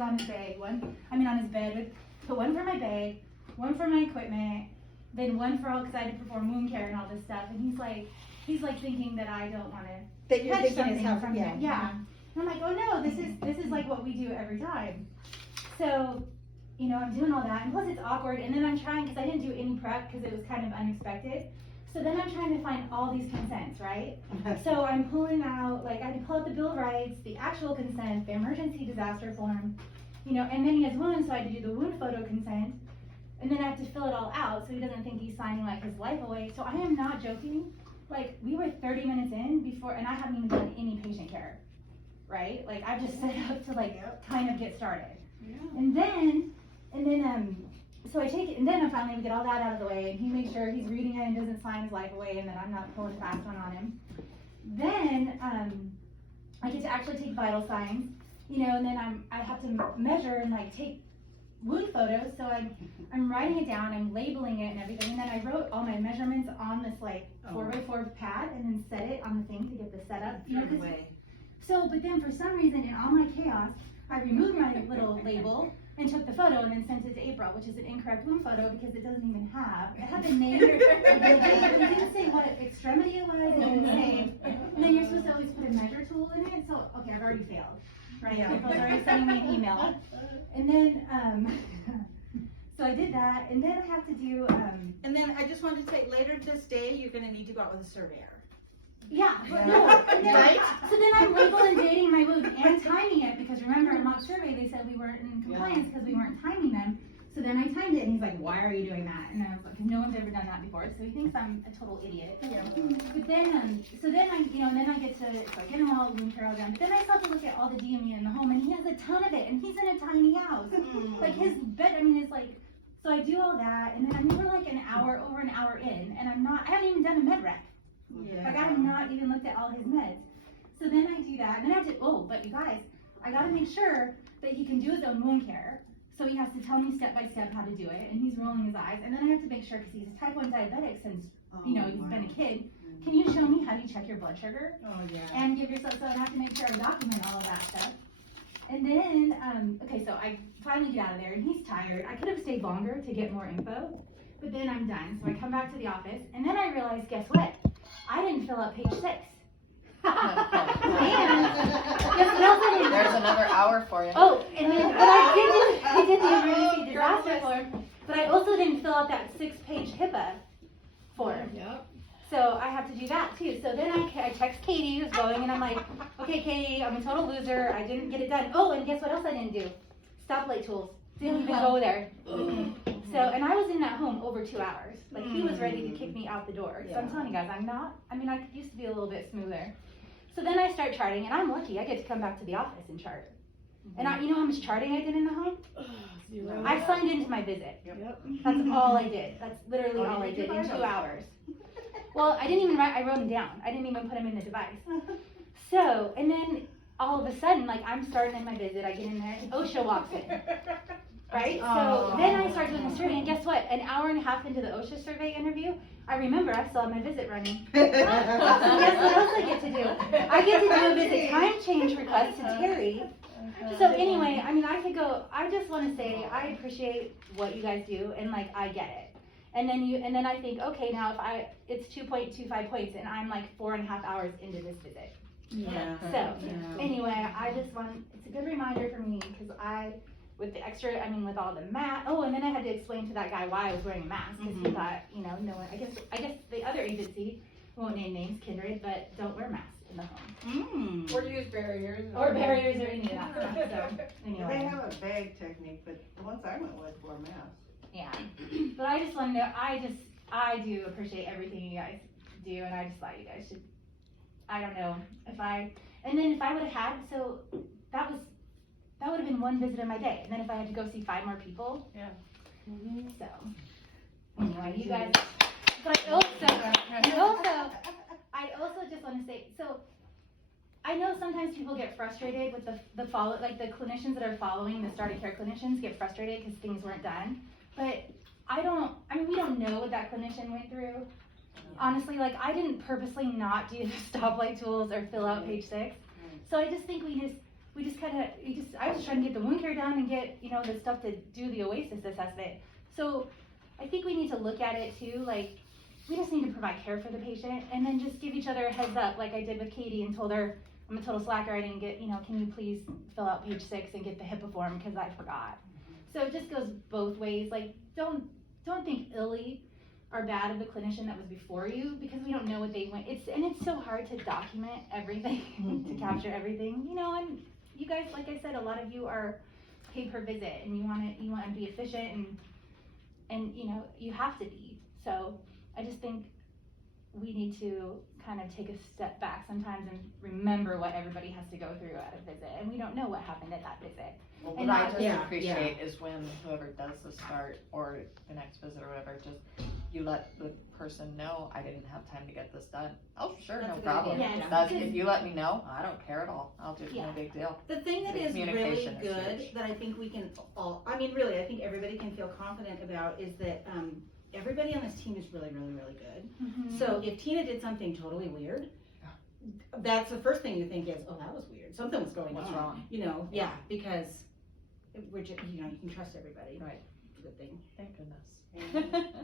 on his bag, on his bed, put one for my bag, one for my equipment, then one for all, because I had to perform wound care and all this stuff, and he's like thinking that I don't want to That you're catch thinking something it's how, from him. Yeah. And I'm like, oh no, this is like what we do every time. So, I'm doing all that, and plus it's awkward, and then I'm trying, because I didn't do any prep, because it was kind of unexpected. So then I'm trying to find all these consents, right? So I'm pulling out, like, I had to pull out the Bill of Rights, the actual consent, the emergency disaster form, and then he has wounds, so I had to do the wound photo consent, and then I have to fill it all out so he doesn't think he's signing, like, his life away. So I am not joking. Like, we were 30 minutes in before, and I haven't even done any patient care, right? Like, I've just set up to, like, kind of get started. Yeah. And then, so I take it, and then I finally get all that out of the way, and he makes sure he's reading it and doesn't sign his life away, and that I'm not pulling a fast one on him. Then, I get to actually take vital signs, and then I have to measure and, like, take wound photos, so I'm writing it down, I'm labeling it and everything, and then I wrote all my measurements on this, like, 4x4 pad, and then set it on the thing to get the setup, So, but then for some reason, in all my chaos, I removed my little label and took the photo and then sent it to April, which is an incorrect wound photo because it doesn't even have, it had the name, it didn't say what extremity it was, it didn't say, and then you're supposed to always put a measure tool in it, so, okay, I've already failed, right? April's already sending me an email, and then, so I did that, and then I have to do, And then I just wanted to say, later this day, you're gonna need to go out with a surveyor. yeah, but no, and then, Right? so then I'm label and dating my wound and timing it, because remember in mock survey, they said we weren't in compliance because we weren't timing them. So then I timed it, and he's like, why are you doing that? And I was like, because no one's ever done that before, so he thinks I'm a total idiot. Yeah. But then, so then I, and then I get to, so I get them all wound care all done, but then I start to look at all the DME in the home, and he has a ton of it, and he's in a tiny house. Like his bed, is like, so I do all that, and then we're like over an hour in, and I haven't even done a med rec. Yeah. Like I have not even looked at all his meds. So then I do that, and then I have to, but you guys, I gotta make sure that he can do his own wound care. So he has to tell me step by step how to do it, and he's rolling his eyes. And then I have to make sure, because he's a type 1 diabetic since, he's been a kid. Can you show me how you check your blood sugar? Oh, yeah. And give yourself, so I have to make sure I document all of that stuff. And then, okay, so I finally get out of there, and he's tired. I could have stayed longer to get more info, but then I'm done. So I come back to the office, and then I realize, guess what? I didn't fill out page 6. And guess what else I didn't do? There's another hour for you. Oh, and then, but I did the emergency disaster form, but I also didn't fill out that 6-page HIPAA form. Yep. So I have to do that too. So then I text Katie who's going, and I'm like, okay, Katie, I'm a total loser. I didn't get it done. Oh, and guess what else I didn't do? Stoplight tools. Didn't even go there. So, and I was in that home over 2 hours. Like he was ready to kick me out the door. So I'm telling you guys, I used to be a little bit smoother. So then I start charting, and I'm lucky. I get to come back to the office and chart. And you know how much charting I did in the home? I signed into my visit. Yep. That's all I did. That's literally all I did in 2 hours. Well, I didn't even write, I wrote them down. I didn't even put them in the device. So, and then all of a sudden, like I'm starting in my visit, I get in there, and OSHA walks in. Right? So then I start doing the survey, and guess what? An hour and a half into the OSHA survey interview, I remember I still have my visit running. So guess what else I get to do? I get to do a visit time change request to Terry. So anyway, I just want to say I appreciate what you guys do, and like I get it. And then I think, okay, now it's 2.25 points, and I'm like 4.5 hours into this visit. Yeah. So anyway, it's a good reminder for me, because with the extra, with all the mask. Oh, and then I had to explain to that guy why I was wearing a mask, because he thought, no one. I guess the other agency, won't name names, Kindred, but don't wear masks in the home. Or use barriers. Or barriers or any of that stuff. So anyway. They have a bag technique, but the ones I went with were masks. Yeah. But I just want to know. I do appreciate everything you guys do, and I just thought you guys should. I don't know if I would have had, so that would have been one visit of my day, and then if I had to go see 5 more people. Yeah. So anyway, you guys. But I also just want to say, so I know sometimes people get frustrated with the follow, like the clinicians that are following, the started care clinicians get frustrated because things weren't done. But we don't know what that clinician went through. Honestly, like I didn't purposely not do the stoplight tools or fill out page 6. So I just think we just I was just trying to get the wound care done and get, you know, the stuff to do the OASIS assessment. So I think we need to look at it too, like, we just need to provide care for the patient and then just give each other a heads up, like I did with Katie and told her, I'm a total slacker, I didn't get, you know, can you please fill out page 6 and get the HIPAA form because I forgot. So it just goes both ways, like, don't think illy or bad of the clinician that was before you, because we don't know what they went, it's so hard to document everything, to capture everything, you know, and you guys, like I said, a lot of you are paid per visit, and you want to be efficient, and you know, you have to be. So I just think we need to kind of take a step back sometimes and remember what everybody has to go through at a visit, and we don't know what happened at that visit. Well, And what I not- just Yeah, appreciate is when whoever does the start or the next visit or whatever, just you let the person know, I didn't have time to get this done. Oh, sure, That's no a good problem. idea. Yeah, That's, because- if you let me know, I don't care at all. I'll just, Yeah. no big deal. The thing that The is really communication is good, huge. that I think we can all, I mean, really, I think everybody can feel confident about is that, everybody on this team is really, really, really good. So if Tina did something totally weird, that's the first thing you think is, oh, that was weird, something was going on. What's wrong? You know, yeah, because we're just, you know, you can trust everybody. Right. It's a good thing. Thank goodness.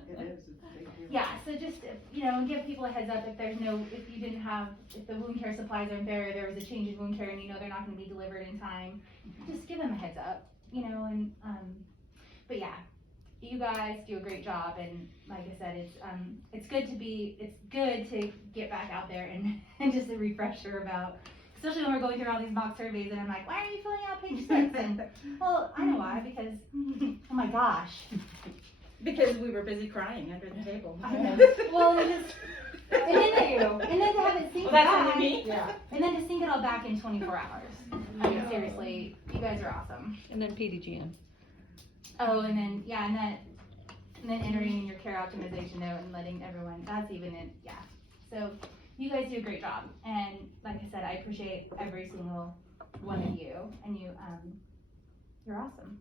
It is, it's a big deal. Yeah, so just, you know, give people a heads up if if the wound care supplies aren't there was a change in wound care and you know they're not gonna be delivered in time, just give them a heads up, you know, and, but yeah, you guys do a great job, and like I said, it's good to get back out there and just a refresher about, especially when we're going through all these mock surveys and I'm like, why are you filling out page 6? And, well, I know why, because, oh my gosh. Because we were busy crying under the table. Well, and then to have it sync Well, that's back, what you mean? Yeah. and then to sync it all back in 24 hours. I mean, seriously, you guys are awesome. And then PDGM. Oh, and then, yeah, and then entering in your care optimization note and letting everyone, that's even it, yeah. So, you guys do a great job, and like I said, I appreciate every single one of you, and you're awesome.